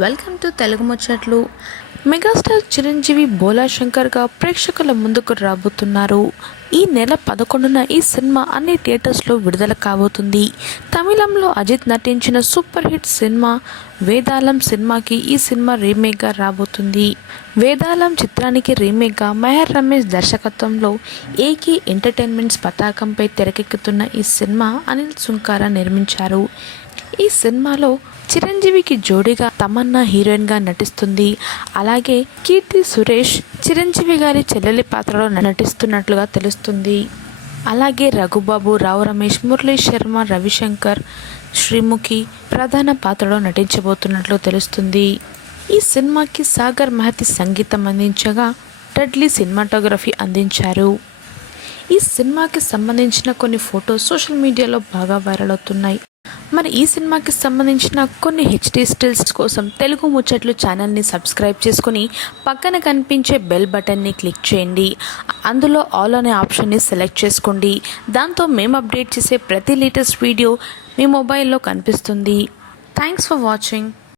Welcome to Telugu ముచ్చట్లు megastar Chiranjeevi బోలా శంకర్గా ప్రేక్షకుల ముందుకు రాబోతున్నారు. ఈ నెల పదకొండున ఈ సినిమా అన్ని థియేటర్స్లో విడుదల కాబోతుంది. తమిళంలో అజిత్ నటించిన సూపర్ హిట్ సినిమా వేదాలం సినిమాకి ఈ సినిమా రీమేక్గా రాబోతుంది. వేదాళం చిత్రానికి రీమేక్గా మెహర్ రమేష్ దర్శకత్వంలో ఏకే ఎంటర్టైన్మెంట్స్ పతాకంపై తెరకెక్కుతున్న ఈ సినిమా అనిల్ సుంకారా నిర్మించారు. ఈ సినిమాలో చిరంజీవికి జోడీగా తమన్నా హీరోయిన్గా నటిస్తుంది. అలాగే కీర్తి సురేష్ చిరంజీవి గారి చెల్లెలి పాత్రలో నటిస్తున్నట్లుగా తెలుస్తుంది. అలాగే రఘుబాబు రావు రమేష్ మురళీ శర్మ రవిశంకర్ శ్రీముఖి ప్రధాన పాత్రలో నటించబోతున్నట్లు తెలుస్తుంది. ఈ సినిమాకి సాగర్ మహతి సంగీతం అందించగా డడ్లీ సినిమాటోగ్రఫీ అందించారు. ఈ సినిమాకి సంబంధించిన కొన్ని ఫొటోస్ సోషల్ మీడియాలో బాగా వైరల్ అవుతున్నాయి. మరి ఈ సినిమాకి సంబంధించిన కొన్ని హెచ్డీ స్టిల్స్ కోసం తెలుగు ముచ్చట్లు ఛానల్ని సబ్స్క్రైబ్ చేసుకుని పక్కన కనిపించే బెల్ బటన్ని క్లిక్ చేయండి. అందులో ఆల్ అనే ఆప్షన్ని సెలెక్ట్ చేసుకోండి. దాంతో మేము అప్డేట్ చేసే ప్రతి లేటెస్ట్ వీడియో మీ మొబైల్లో కనిపిస్తుంది. Thanks for watching